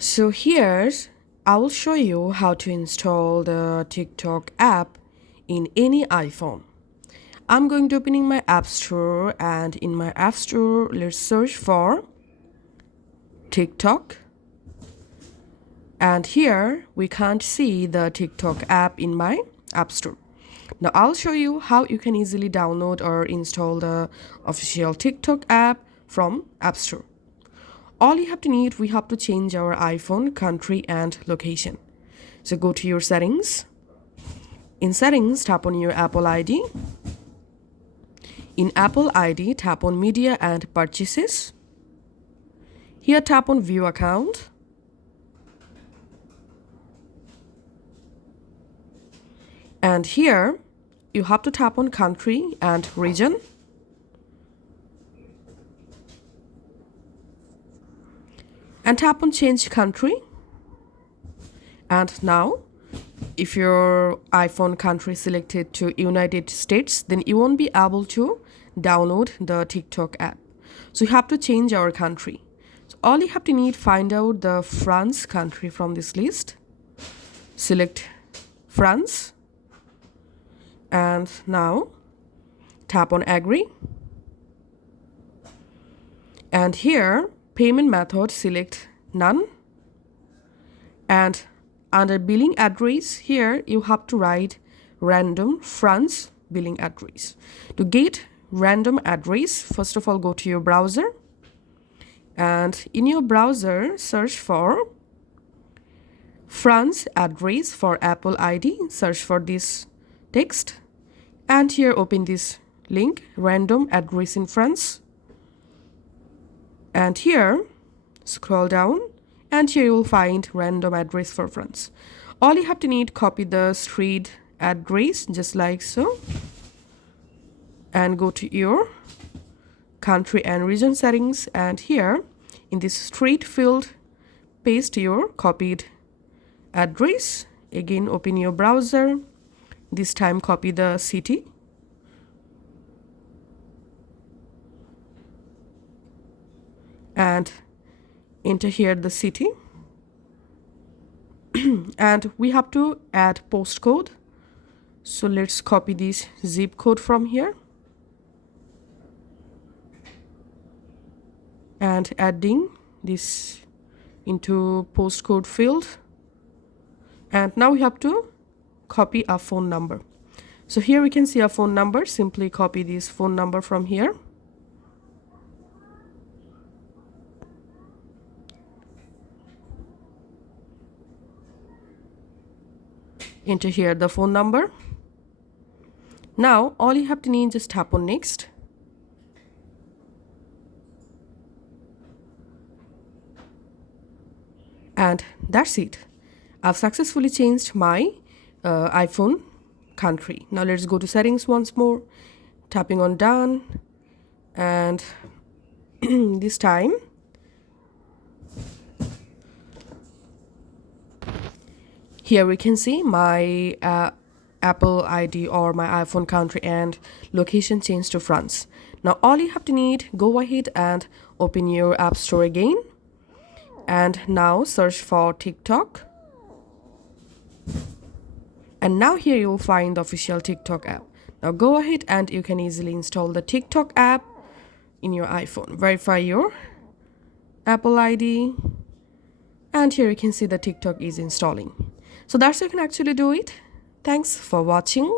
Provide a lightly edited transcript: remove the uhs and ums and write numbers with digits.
So here I will show you how to install the TikTok app in any iPhone. I'm going to opening my App Store, and in my App Store let's search for TikTok. And here we can't see the TikTok app in my App Store. Now I'll show you how you can easily download or install the official TikTok app from App Store. All you have to need, we have to change our iPhone country and location. So go to your settings. In settings, tap on your Apple ID. In Apple ID, tap on media and purchases. Here tap on view account. And here you have to tap on country and region. And tap on change country. And now if your iPhone country is selected to United States, then you won't be able to download the TikTok app. So you have to change our country. So all you have to need, find out the France country from this list. Select France. And now tap on agree. And here payment method, select none. And under billing address, here you have to write random France billing address. To get random address, first of all go to your browser, and in your browser search for France address for Apple ID. Search for this text, and here open this link, random address in France. And here scroll down, and here you will find random address for France. All you have to need, copy the street address just like so, and go to your country and region settings, and here in this street field paste your copied address. Again open your browser, this time copy the city, and enter here the city. And we have to add postcode, so let's copy this zip code from here and adding this into postcode field. And now we have to copy a phone number. So here we can see a phone number. Simply copy this phone number from here. Enter here the phone number. Now all you have to need, just tap on next. And that's it. I've successfully changed my iPhone country. Now let's go to settings once more, tapping on done, and this time here we can see my Apple ID or my iPhone country and location changed to France. Now all you have to need, go ahead and open your App Store again, and now search for TikTok. And now here you will find the official TikTok app. Now go ahead and you can easily install the TikTok app in your iPhone. Verify your Apple ID, and here you can see the TikTok is installing. So that's how you can actually do it. Thanks for watching.